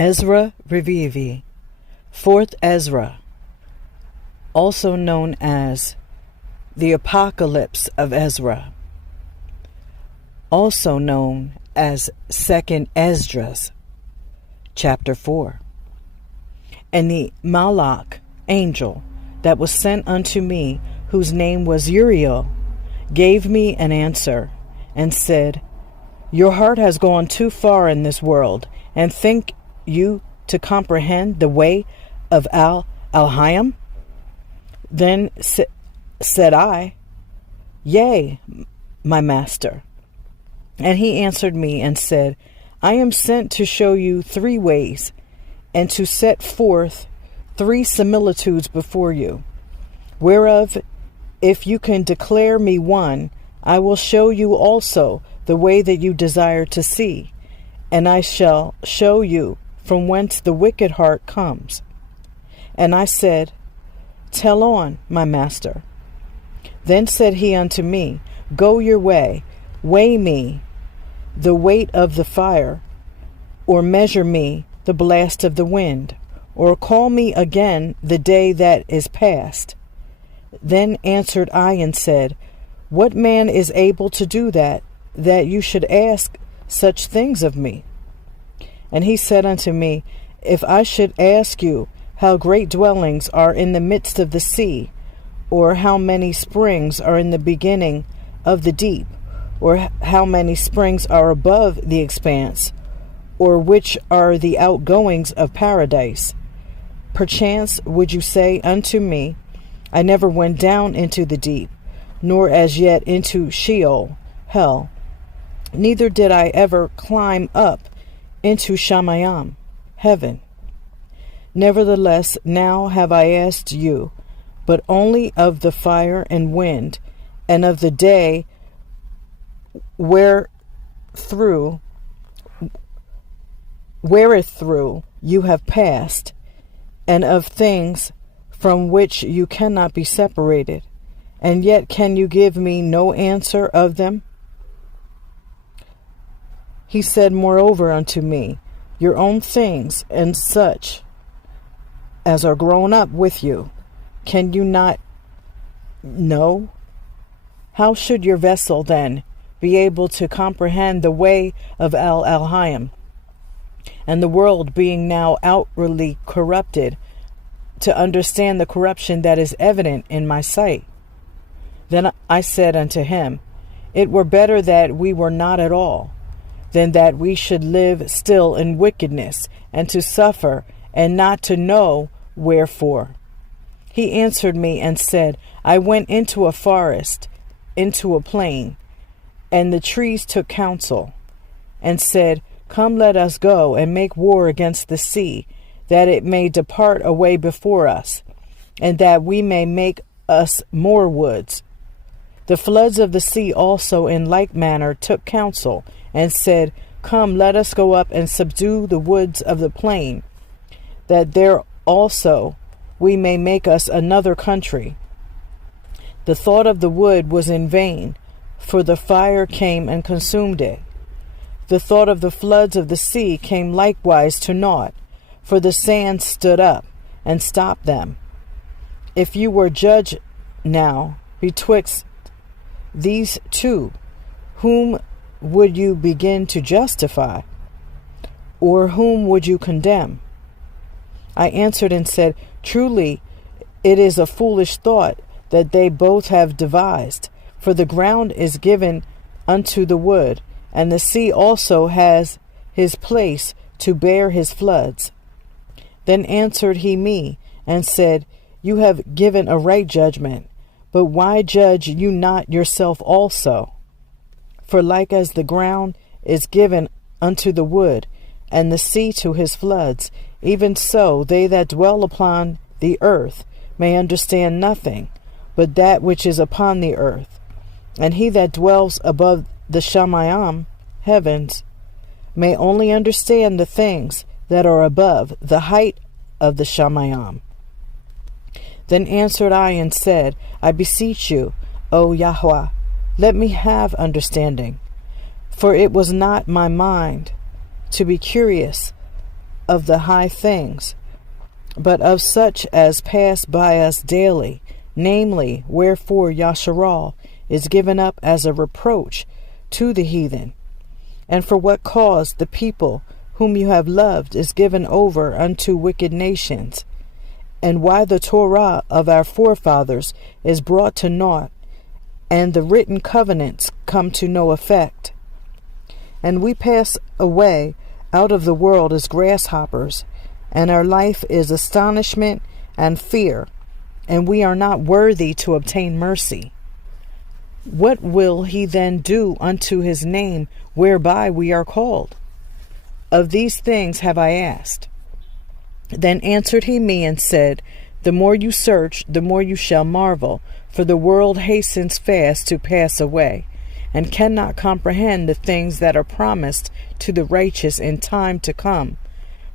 Ezra Reviyiy, Fourth Ezra, also known as the Apocalypse of Ezra, also known as Second Esdras, chapter 4. And the Malach angel that was sent unto me, whose name was Uriel, gave me an answer, and said, Your heart has gone too far in this world, and think you to comprehend the way of Al-Hayam? Then said I, Yea, my master. And he answered me and said, I am sent to show you 3 ways, and to set forth 3 similitudes before you, whereof if you can declare me one, I will show you also the way that you desire to see, and I shall show you from whence the wicked heart comes. And I said, Tell on, my master. Then said he unto me, Go your way, weigh me the weight of the fire, or measure me the blast of the wind, or call me again the day that is past. Then answered I and said, What man is able to do that you should ask such things of me? And he said unto me, If I should ask you how great dwellings are in the midst of the sea, or how many springs are in the beginning of the deep, or how many springs are above the expanse, or which are the outgoings of paradise, perchance would you say unto me, I never went down into the deep, nor as yet into Sheol, hell, neither did I ever climb up into Shamayim, heaven. Nevertheless, now have I asked you, but only of the fire and wind, and of the day whereth through you have passed, and of things from which you cannot be separated, and yet can you give me no answer of them? He said moreover unto me, Your own things and such as are grown up with you, can you not know? How should your vessel then be able to comprehend the way of Al-Hayam, and the world being now outwardly corrupted, to understand the corruption that is evident in my sight? Then I said unto him, It were better that we were not at all, than that we should live still in wickedness, and to suffer, and not to know wherefore. He answered me and said, I went into a forest, into a plain, and the trees took counsel, and said, Come, let us go and make war against the sea, that it may depart away before us, and that we may make us more woods. The floods of the sea also in like manner took counsel, and said, Come, let us go up and subdue the woods of the plain, that there also we may make us another country. The thought of the wood was in vain, for the fire came and consumed it. The thought of the floods of the sea came likewise to naught, for the sand stood up and stopped them. If you were judge now betwixt these two, whom would you begin to justify, or whom would you condemn? I answered and said, Truly, it is a foolish thought that they both have devised, for the ground is given unto the wood, and the sea also has his place to bear his floods. Then answered he me, and said, You have given a right judgment, but why judge you not yourself also? For like as the ground is given unto the wood, and the sea to his floods, even so they that dwell upon the earth may understand nothing but that which is upon the earth. And he that dwells above the Shamayim, heavens, may only understand the things that are above the height of the Shamayim. Then answered I and said, I beseech you, O Yahweh, let me have understanding. For it was not my mind to be curious of the high things, but of such as pass by us daily, namely, wherefore Yasharal is given up as a reproach to the heathen, and for what cause the people whom you have loved is given over unto wicked nations, and why the Torah of our forefathers is brought to naught, and the written covenants come to no effect. And we pass away out of the world as grasshoppers, and our life is astonishment and fear, and we are not worthy to obtain mercy. What will he then do unto his name whereby we are called? Of these things have I asked. Then answered he me and said, The more you search, the more you shall marvel, for the world hastens fast to pass away, and cannot comprehend the things that are promised to the righteous in time to come.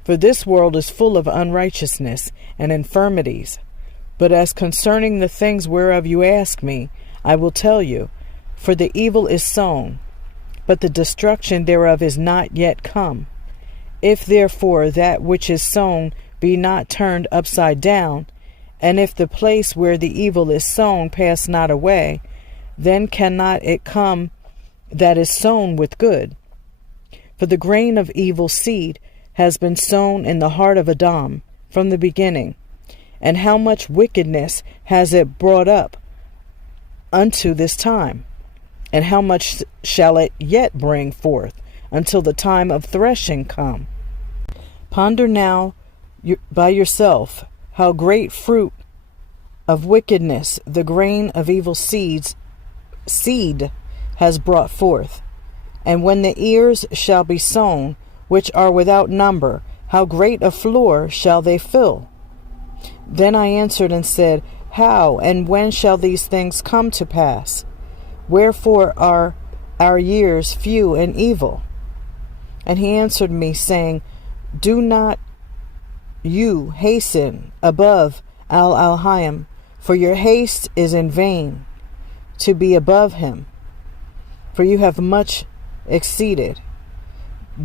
For this world is full of unrighteousness and infirmities. But as concerning the things whereof you ask me, I will tell you, for the evil is sown, but the destruction thereof is not yet come. If therefore that which is sown be not turned upside down, and if the place where the evil is sown pass not away, then cannot it come that is sown with good. For the grain of evil seed has been sown in the heart of Adam from the beginning, and how much wickedness has it brought up unto this time, and how much shall it yet bring forth until the time of threshing come? Ponder now by yourself how great fruit of wickedness the grain of evil seed has brought forth. And when the ears shall be sown, which are without number, how great a floor shall they fill? Then I answered and said, How and when shall these things come to pass? Wherefore are our years few and evil? And he answered me, saying, Do not you hasten above Al-Alhaim, for your haste is in vain to be above him, for you have much exceeded.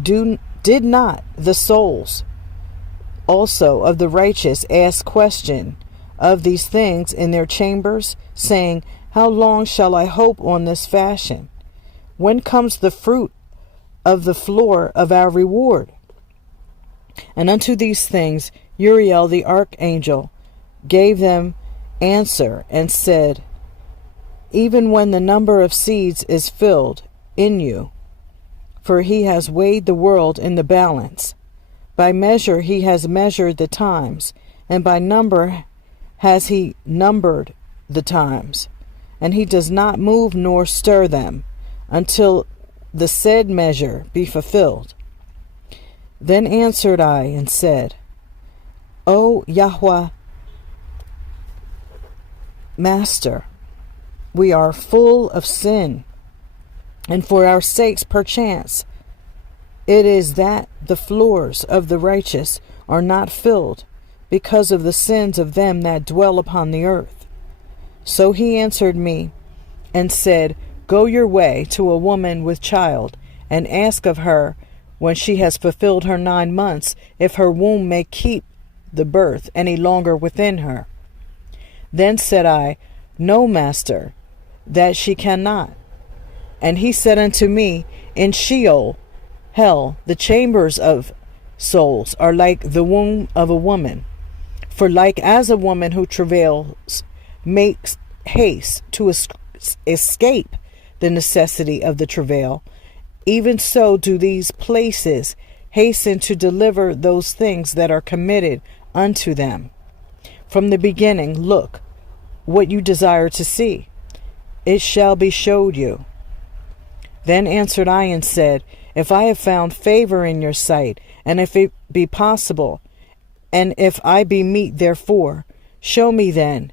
Did not the souls also of the righteous ask question of these things in their chambers, saying, How long shall I hope on this fashion? When comes the fruit of the floor of our reward? And unto these things Uriel the archangel gave them answer and said, Even when the number of seeds is filled in you, for he has weighed the world in the balance. By measure he has measured the times, and by number has he numbered the times. And he does not move nor stir them, until the said measure be fulfilled. Then answered I and said, O Yahweh, Master, we are full of sin, and for our sakes perchance it is that the floors of the righteous are not filled, because of the sins of them that dwell upon the earth. So he answered me and said, Go your way to a woman with child, and ask of her, when she has fulfilled her 9 months, if her womb may keep the birth any longer within her. Then said I, No, Master, that she cannot. And he said unto me, In Sheol, hell, the chambers of souls are like the womb of a woman. For like as a woman who travails makes haste to escape the necessity of the travail, even so do these places hasten to deliver those things that are committed unto them. From the beginning, look what you desire to see. It shall be showed you. Then answered I and said, If I have found favor in your sight, and if it be possible, and if I be meet therefore, show me then,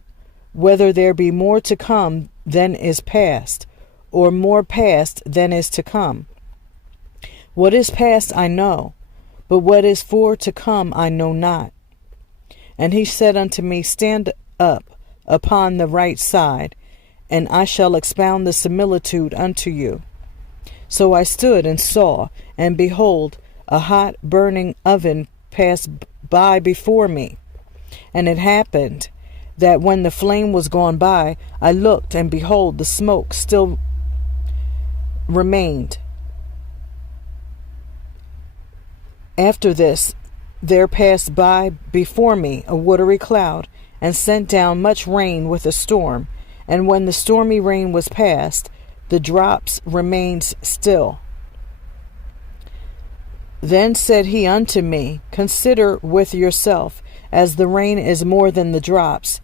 whether there be more to come than is past, or more past than is to come. What is past I know, but what is for to come I know not. And he said unto me, Stand up upon the right side, and I shall expound the similitude unto you. So I stood and saw, and behold, a hot burning oven passed by before me. And it happened that when the flame was gone by, I looked, and behold, the smoke still remained. After this, there passed by before me a watery cloud, and sent down much rain with a storm. And when the stormy rain was past, the drops remained still. Then said he unto me, Consider with yourself, as the rain is more than the drops,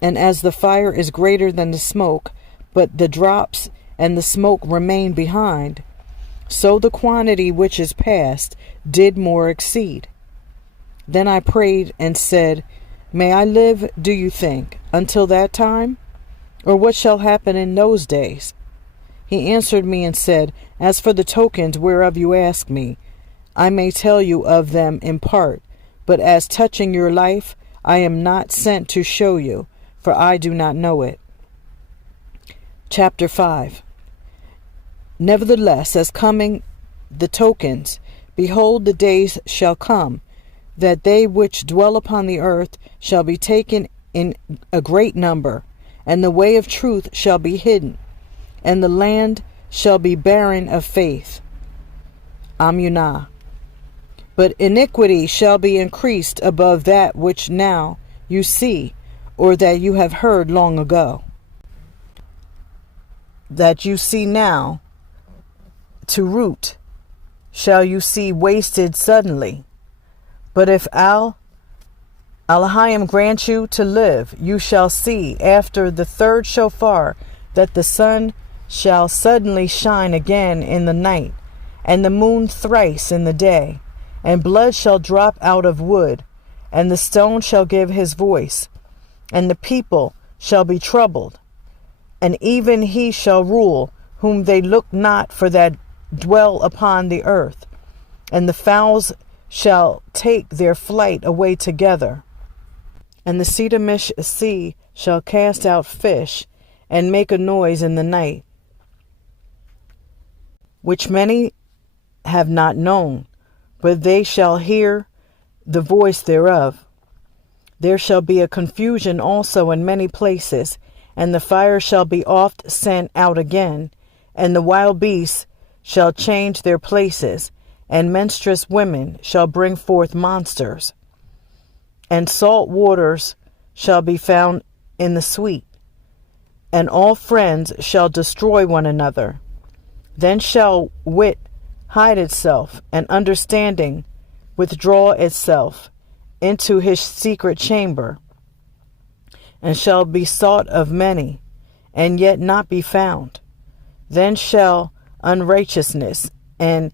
and as the fire is greater than the smoke, but the drops and the smoke remain behind, so the quantity which is past did more exceed. Then I prayed and said, May I live, do you think, until that time? Or what shall happen in those days? He answered me and said, As for the tokens whereof you ask me, I may tell you of them in part, but as touching your life, I am not sent to show you, for I do not know it. Chapter 5. Nevertheless, as coming the tokens, behold, the days shall come, that they which dwell upon the earth shall be taken in a great number, and the way of truth shall be hidden, and the land shall be barren of faith. Amunah. But iniquity shall be increased above that which now you see, or that you have heard long ago. That you see now, to root, shall you see wasted suddenly. But if Elohim grant you to live, you shall see after the third shofar that the sun shall suddenly shine again in the night, and the moon thrice in the day, and blood shall drop out of wood, and the stone shall give his voice, and the people shall be troubled, and even he shall rule whom they look not for that dwell upon the earth, and the fowls shall take their flight away together, and the Sidonish sea shall cast out fish, and make a noise in the night, which many have not known, but they shall hear the voice thereof. There shall be a confusion also in many places, and the fire shall be oft sent out again, and the wild beasts shall change their places, and menstruous women shall bring forth monsters, and salt waters shall be found in the sweet, and all friends shall destroy one another. Then shall wit hide itself, and understanding withdraw itself into his secret chamber, and shall be sought of many, and yet not be found. Then shall unrighteousness and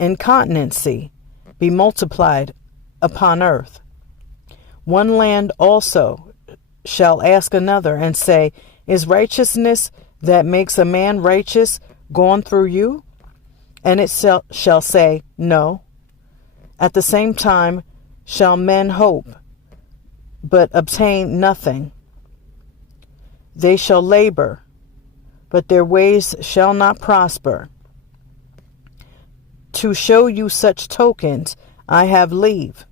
incontinency be multiplied upon earth. One land also shall ask another, and say, Is righteousness that makes a man righteous gone through you? And it shall say, No. At the same time shall men hope, but obtain nothing. They shall labor, but their ways shall not prosper. To show you such tokens I have leave.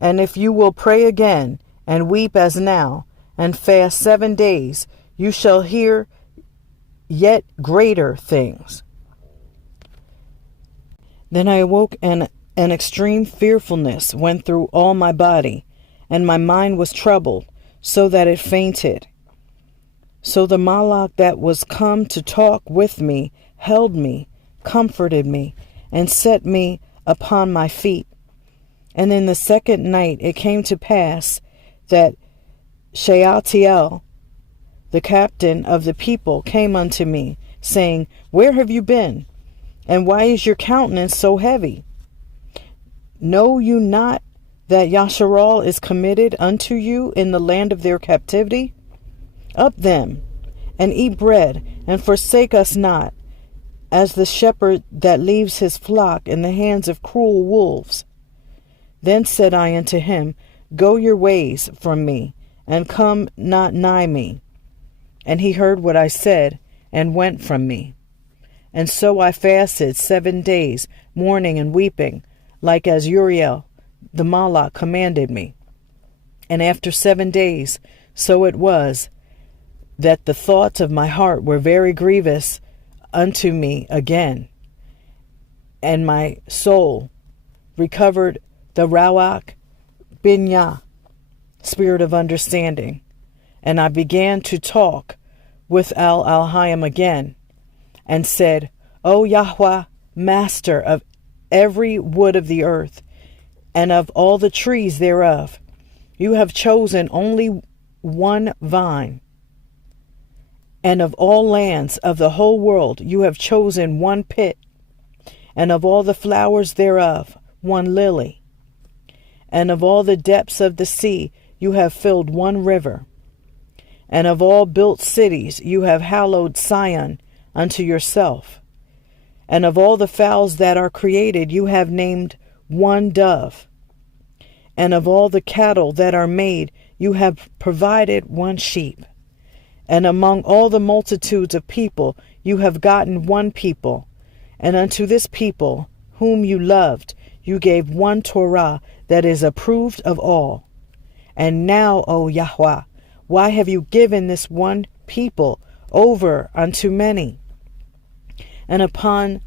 And if you will pray again, and weep as now, and fast 7 days, you shall hear yet greater things. Then I awoke, and an extreme fearfulness went through all my body, and my mind was troubled, so that it fainted. So the Malach that was come to talk with me held me, comforted me, and set me upon my feet. And in the second night it came to pass that Shealtiel, the captain of the people, came unto me, saying, Where have you been? And why is your countenance so heavy? Know you not that Yasharal is committed unto you in the land of their captivity? Up then, and eat bread, and forsake us not, as the shepherd that leaves his flock in the hands of cruel wolves. Then said I unto him, Go your ways from me, and come not nigh me. And he heard what I said, and went from me. And so I fasted 7 days, mourning and weeping. like as Uriel the Malach commanded me. And after 7 days, so it was, that the thoughts of my heart were very grievous unto me again, and my soul recovered the Rawak Binyah, spirit of understanding. And I began to talk with Al-Alhaim again, and said, O Yahweh, master of every wood of the earth, and of all the trees thereof, you have chosen only one vine, and of all lands of the whole world you have chosen one pit, and of all the flowers thereof one lily, and of all the depths of the sea you have filled one river, and of all built cities you have hallowed Sion unto yourself, and of all the fowls that are created you have named one dove, and of all the cattle that are made you have provided one sheep, and among all the multitudes of people you have gotten one people, and unto this people whom you loved you gave one Torah that is approved of all. And now, O Yahweh, why have you given this one people over unto many? And upon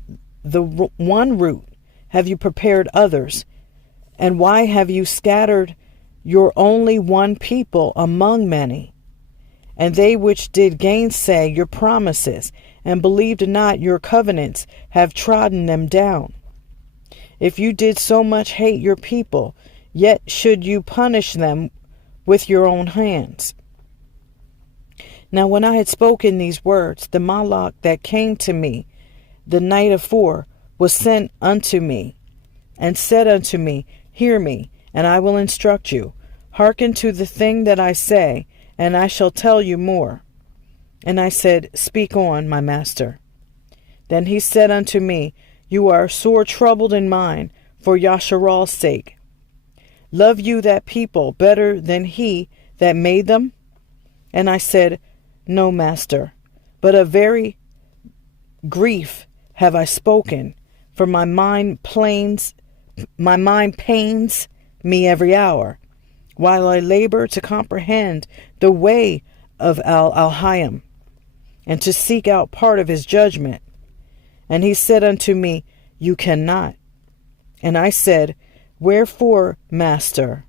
the one root have you prepared others? And why have you scattered your only one people among many? And they which did gainsay your promises, and believed not your covenants, have trodden them down. If you did so much hate your people, yet should you punish them with your own hands. Now when I had spoken these words, the Malach that came to me the night afore was sent unto me, and said unto me, Hear me, and I will instruct you. Hearken to the thing that I say, and I shall tell you more. And I said, Speak on, my master. Then he said unto me, You are sore troubled in mind for Yasharal's sake. Love you that people better than he that made them? And I said, No, master, but a very grief have I spoken, for my mind pains me every hour, while I labor to comprehend the way of Al-Alhaim, and to seek out part of his judgment. And he said unto me, You cannot. And I said, Wherefore, master?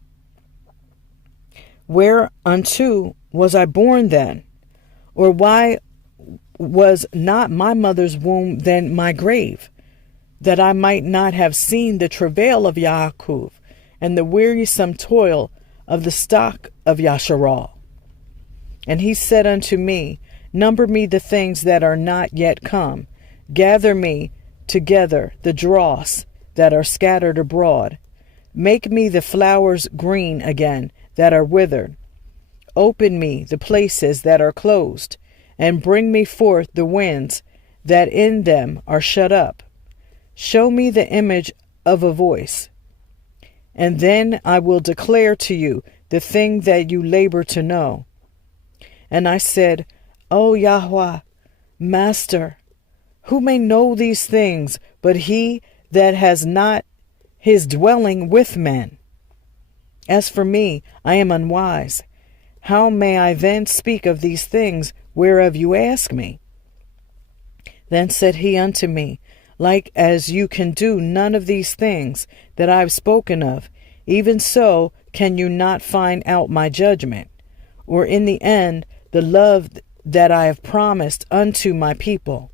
Whereunto was I born then? Or why was not my mother's womb then my grave, that I might not have seen the travail of Yaakov, and the wearisome toil of the stock of Yasharal? And he said unto me, Number me the things that are not yet come, gather me together the dross that are scattered abroad, make me the flowers green again that are withered, open me the places that are closed, and bring me forth the winds that in them are shut up. Show me the image of a voice, and then I will declare to you the thing that you labor to know. And I said, O Yahweh, Master, who may know these things but he that has not his dwelling with men? As for me, I am unwise. How may I then speak of these things whereof you ask me? Then said he unto me, Like as you can do none of these things that I have spoken of, even so can you not find out my judgment, or in the end the love that I have promised unto my people.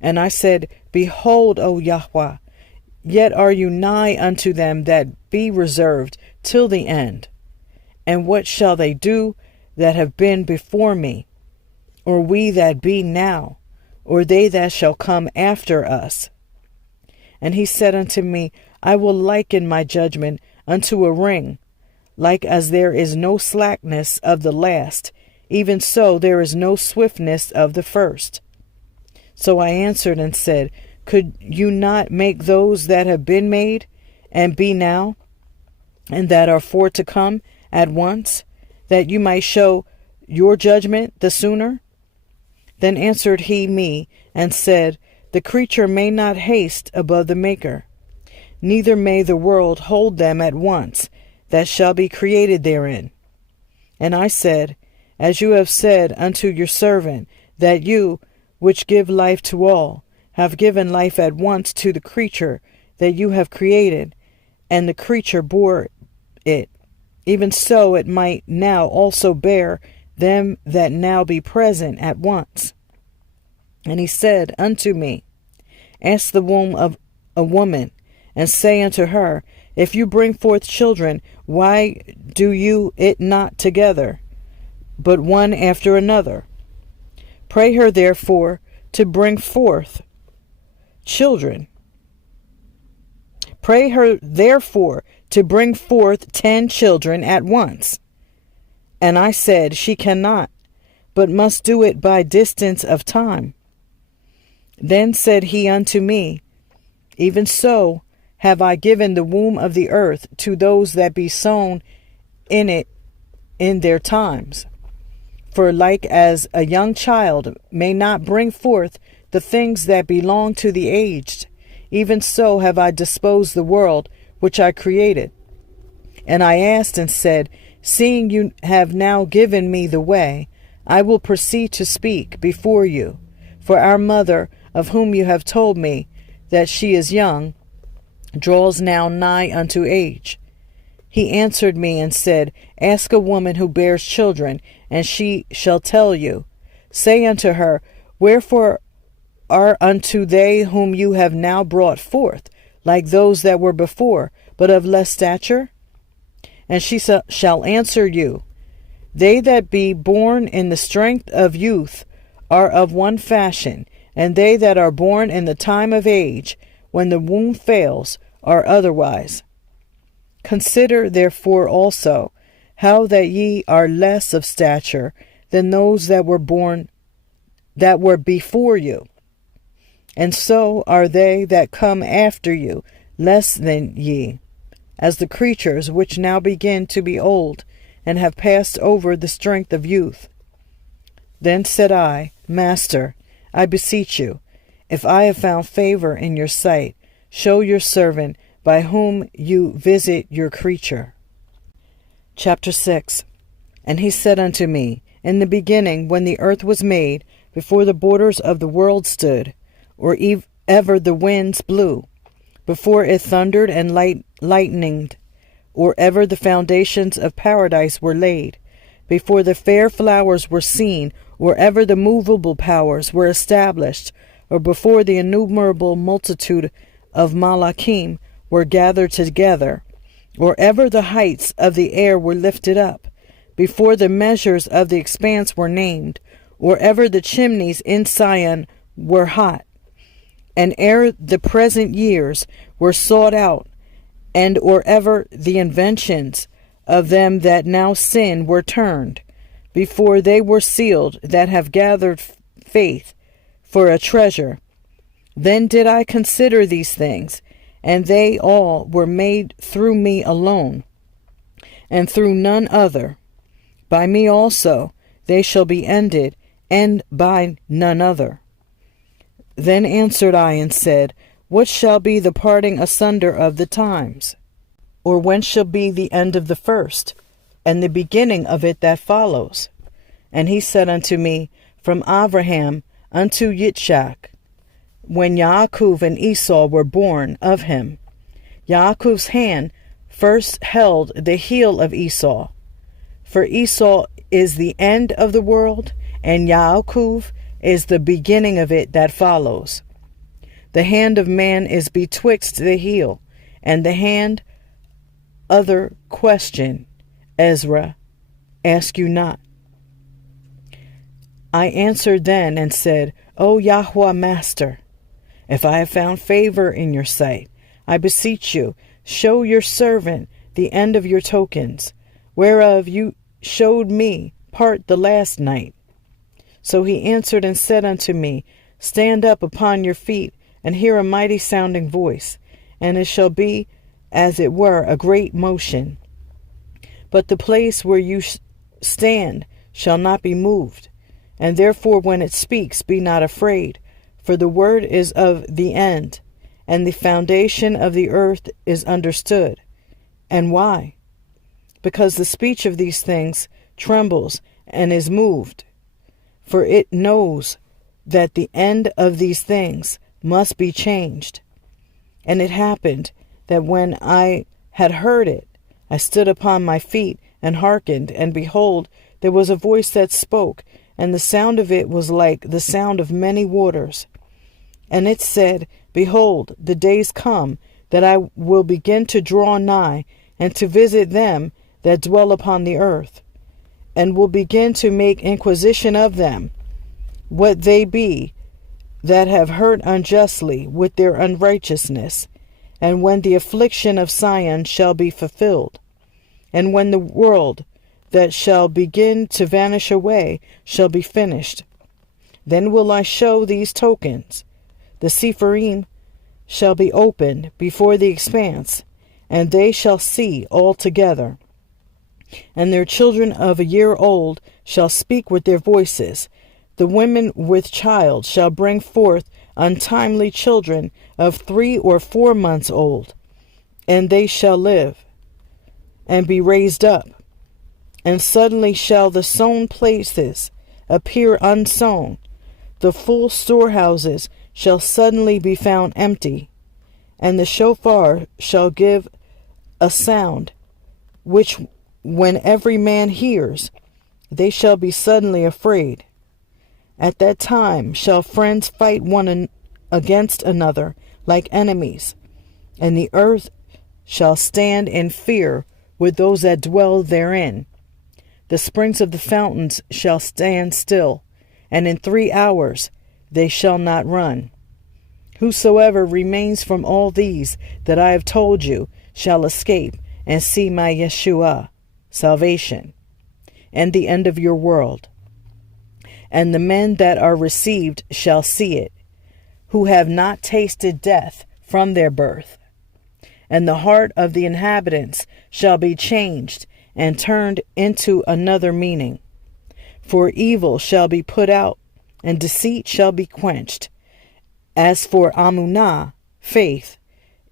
And I said, Behold, O Yahweh, yet are you nigh unto them that be reserved till the end. And what shall they do that have been before me, or we that be now, or they that shall come after us? And he said unto me, I will liken my judgment unto a ring, like as there is no slackness of the last, even so there is no swiftness of the first. So I answered and said, Could you not make those that have been made, and be now, and that are for to come at once, that you might show your judgment the sooner? Then answered he me, and said, The creature may not haste above the Maker. neither may the world hold them at once that shall be created therein. And I said, As you have said unto your servant, that you, which give life to all, have given life at once to the creature that you have created, and the creature bore it, even so it might now also bear them that now be present at once. And he said unto me, Ask the womb of a woman, and say unto her, If you bring forth children, why do you it not together, but one after another? Pray her therefore to bring forth children. Pray her therefore to bring forth 10 children at once. And I said, She cannot, but must do it by distance of time. Then said he unto me, Even so have I given the womb of the earth to those that be sown in it in their times. For like as a young child may not bring forth the things that belong to the aged, even so have I disposed the world which I created. And I asked and said, Seeing you have now given me the way, I will proceed to speak before you. For our mother, of whom you have told me that she is young, draws now nigh unto age. He answered me and said, Ask a woman who bears children, and she shall tell you. Say unto her, Wherefore are unto they whom you have now brought forth, like those that were before, but of less stature? And she shall answer you, They that be born in the strength of youth are of one fashion, and they that are born in the time of age, when the womb fails, are otherwise. Consider therefore also how that ye are less of stature than those that were before you. And so are they that come after you less than ye, as the creatures which now begin to be old, and have passed over the strength of youth. Then said I, Master, I beseech you, if I have found favor in your sight, show your servant by whom you visit your creature. Chapter 6. And he said unto me, In the beginning, when the earth was made, before the borders of the world stood, or ever the winds blew, before it thundered and lightninged, or ever the foundations of paradise were laid, before the fair flowers were seen, or ever the movable powers were established, or before the innumerable multitude of malachim were gathered together, or ever the heights of the air were lifted up, before the measures of the expanse were named, or ever the chimneys in Sion were hot, and ere the present years were sought out, and or ever the inventions of them that now sin were turned, before they were sealed that have gathered faith for a treasure. Then did I consider these things, and they all were made through me alone, and through none other. By me also they shall be ended, and by none other. Then answered I and said, What shall be the parting asunder of the times? Or when shall be the end of the first, and the beginning of it that follows? And he said unto me, From Abraham unto Yitzchak, when Yaakov and Esau were born of him. Yaakov's hand first held the heel of Esau. For Esau is the end of the world, and Yaakov is the beginning of it that follows. The hand of man is betwixt the heel, and the hand other question, Ezra, ask you not. I answered then and said, O Yahweh Master, if I have found favor in your sight, I beseech you, show your servant the end of your tokens, whereof you showed me part the last night. So he answered and said unto me, Stand up upon your feet, and hear a mighty sounding voice, and it shall be as it were a great motion. But the place where you stand shall not be moved, and therefore when it speaks, be not afraid, for the word is of the end, and the foundation of the earth is understood. And why? Because the speech of these things trembles and is moved, for it knows that the end of these things must be changed. And it happened that when I had heard it, I stood upon my feet and hearkened, and behold, there was a voice that spoke, and the sound of it was like the sound of many waters. And it said, Behold, the days come that I will begin to draw nigh, and to visit them that dwell upon the earth, and will begin to make inquisition of them, what they be that have hurt unjustly with their unrighteousness, and when the affliction of Sion shall be fulfilled, and when the world that shall begin to vanish away shall be finished. Then will I show these tokens. The Sepharim shall be opened before the expanse, and they shall see all together. And their children of a year old shall speak with their voices. The women with child shall bring forth untimely children of 3 or 4 months old, and they shall live and be raised up. And suddenly shall the sown places appear unsown. The full storehouses shall suddenly be found empty, and the shofar shall give a sound, which when every man hears, they shall be suddenly afraid. At that time shall friends fight one against another like enemies, and the earth shall stand in fear with those that dwell therein. The springs of the fountains shall stand still, and in 3 hours they shall not run. Whosoever remains from all these that I have told you shall escape and see my Yeshua, salvation, and the end of your world. And the men that are received shall see it, who have not tasted death from their birth. And the heart of the inhabitants shall be changed and turned into another meaning. For evil shall be put out, and deceit shall be quenched. As for Amunah, faith,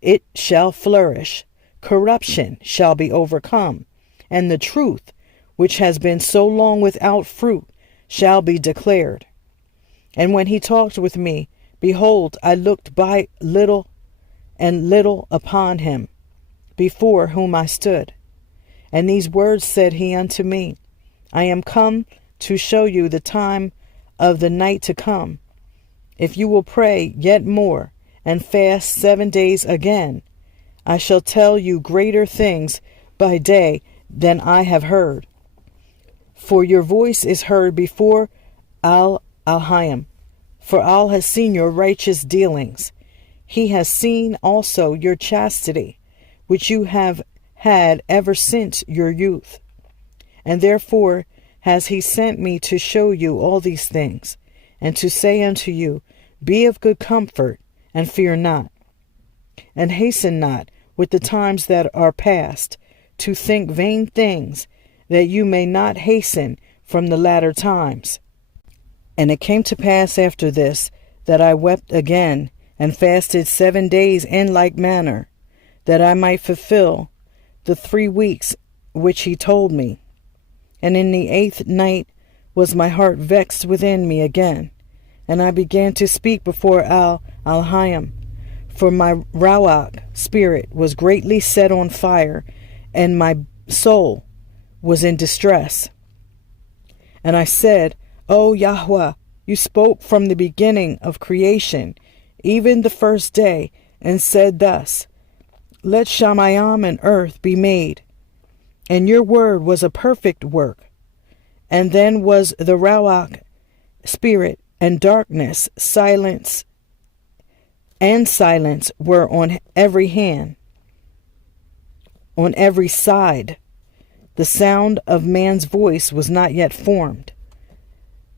it shall flourish. Corruption shall be overcome, and the truth, which has been so long without fruit, shall be declared. And when he talked with me, behold, I looked by little and little upon him, before whom I stood. And these words said he unto me, I am come to show you the time of the night to come. If you will pray yet more, and fast 7 days again, I shall tell you greater things by day than I have heard. For your voice is heard before Al-Alhaim. For Al has seen your righteous dealings. He has seen also your chastity, which you have had ever since your youth. And therefore has he sent me to show you all these things, and to say unto you, Be of good comfort, and fear not. And hasten not with the times that are past, to think vain things, that you may not hasten from the latter times. And it came to pass after this, that I wept again, and fasted 7 days in like manner, that I might fulfill the 3 weeks which he told me. And in the 8th night was my heart vexed within me again, and I began to speak before Al-Alhaim, for my Rawak spirit was greatly set on fire, and my soul was in distress. And I said, O Yahweh, you spoke from the beginning of creation, even the first day, and said thus, Let Shamayim and earth be made. And your word was a perfect work. And then was the Rawak spirit, and darkness, silence, and silence were on every hand, on every side. The sound of man's voice was not yet formed.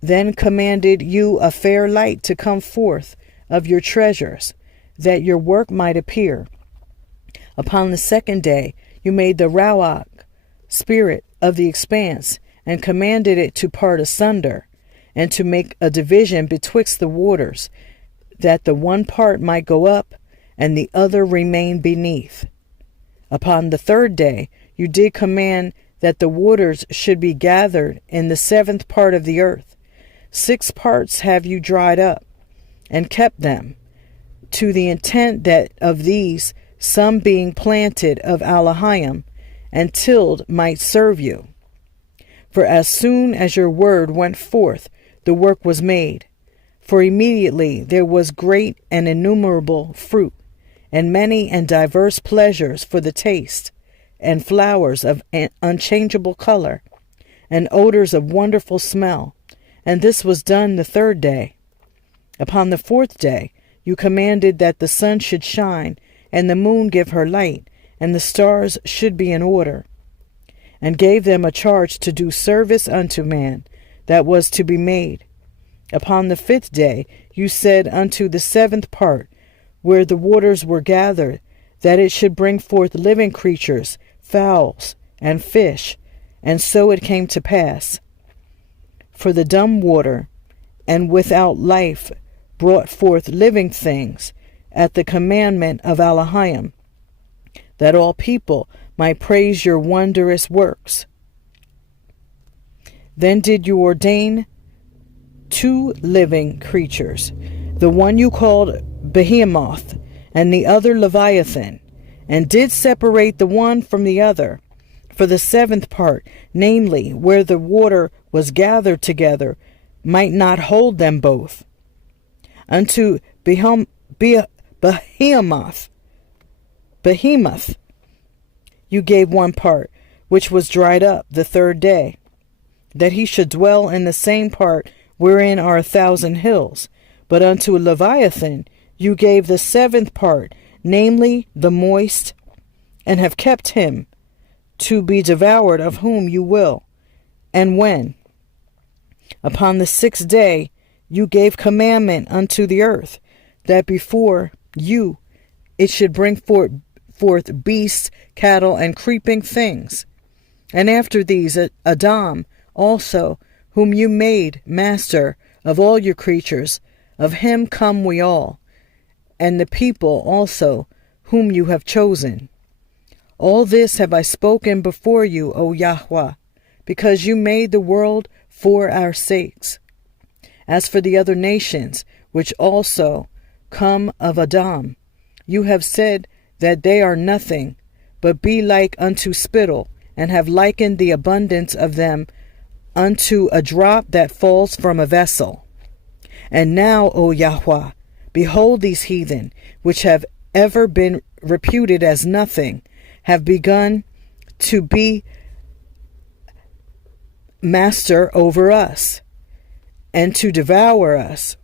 Then commanded you a fair light to come forth of your treasures, that your work might appear. Upon the 2nd day you made the Rawak spirit of the expanse, and commanded it to part asunder, and to make a division betwixt the waters, that the one part might go up, and the other remained beneath. Upon the third day you did command that the waters should be gathered in the seventh part of the earth. 6 parts have you dried up, and kept them, to the intent that of these some being planted of Elohim and tilled might serve you. For as soon as your word went forth, the work was made. For immediately there was great and innumerable fruit, and many and diverse pleasures for the taste, and flowers of unchangeable color, and odors of wonderful smell. And this was done the third day. Upon the fourth day you commanded that the sun should shine, and the moon give her light, and the stars should be in order, and gave them a charge to do service unto man that was to be made. Upon the 5th day you said unto the 7th part, where the waters were gathered, that it should bring forth living creatures, fowls, and fish. And so it came to pass. For the dumb water and without life brought forth living things at the commandment of Elohim, that all people might praise your wondrous works. Then did you ordain 2 living creatures, the one you called Behemoth, and the other Leviathan, and did separate the one from the other. For the 7th part, namely, where the water was gathered together, might not hold them both. Unto Behemoth you gave 1 part, which was dried up the 3rd day, that he should dwell in the same part wherein are 1,000 hills. But unto Leviathan you gave the 7th part, namely the moist, and have kept him to be devoured of whom you will. And when, upon the 6th day, you gave commandment unto the earth, that before you it should bring forth beasts, cattle, and creeping things. And after these Adam also, whom you made master of all your creatures, of him come we all, and the people also whom you have chosen. All this have I spoken before you, O Yahweh, because you made the world for our sakes. As for the other nations, which also come of Adam, you have said that they are nothing, but be like unto spittle, and have likened the abundance of them unto a drop that falls from a vessel. And now, O Yahweh, behold these heathen, which have ever been reputed as nothing, have begun to be master over us, and to devour us.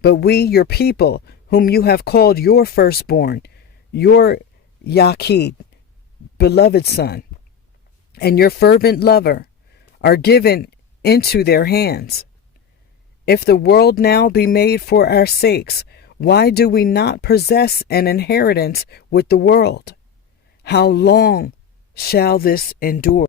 But we, your people, whom you have called your firstborn, your Yaqid, beloved son, and your fervent lover, are given into their hands. If the world now be made for our sakes, why do we not possess an inheritance with the world? How long shall this endure?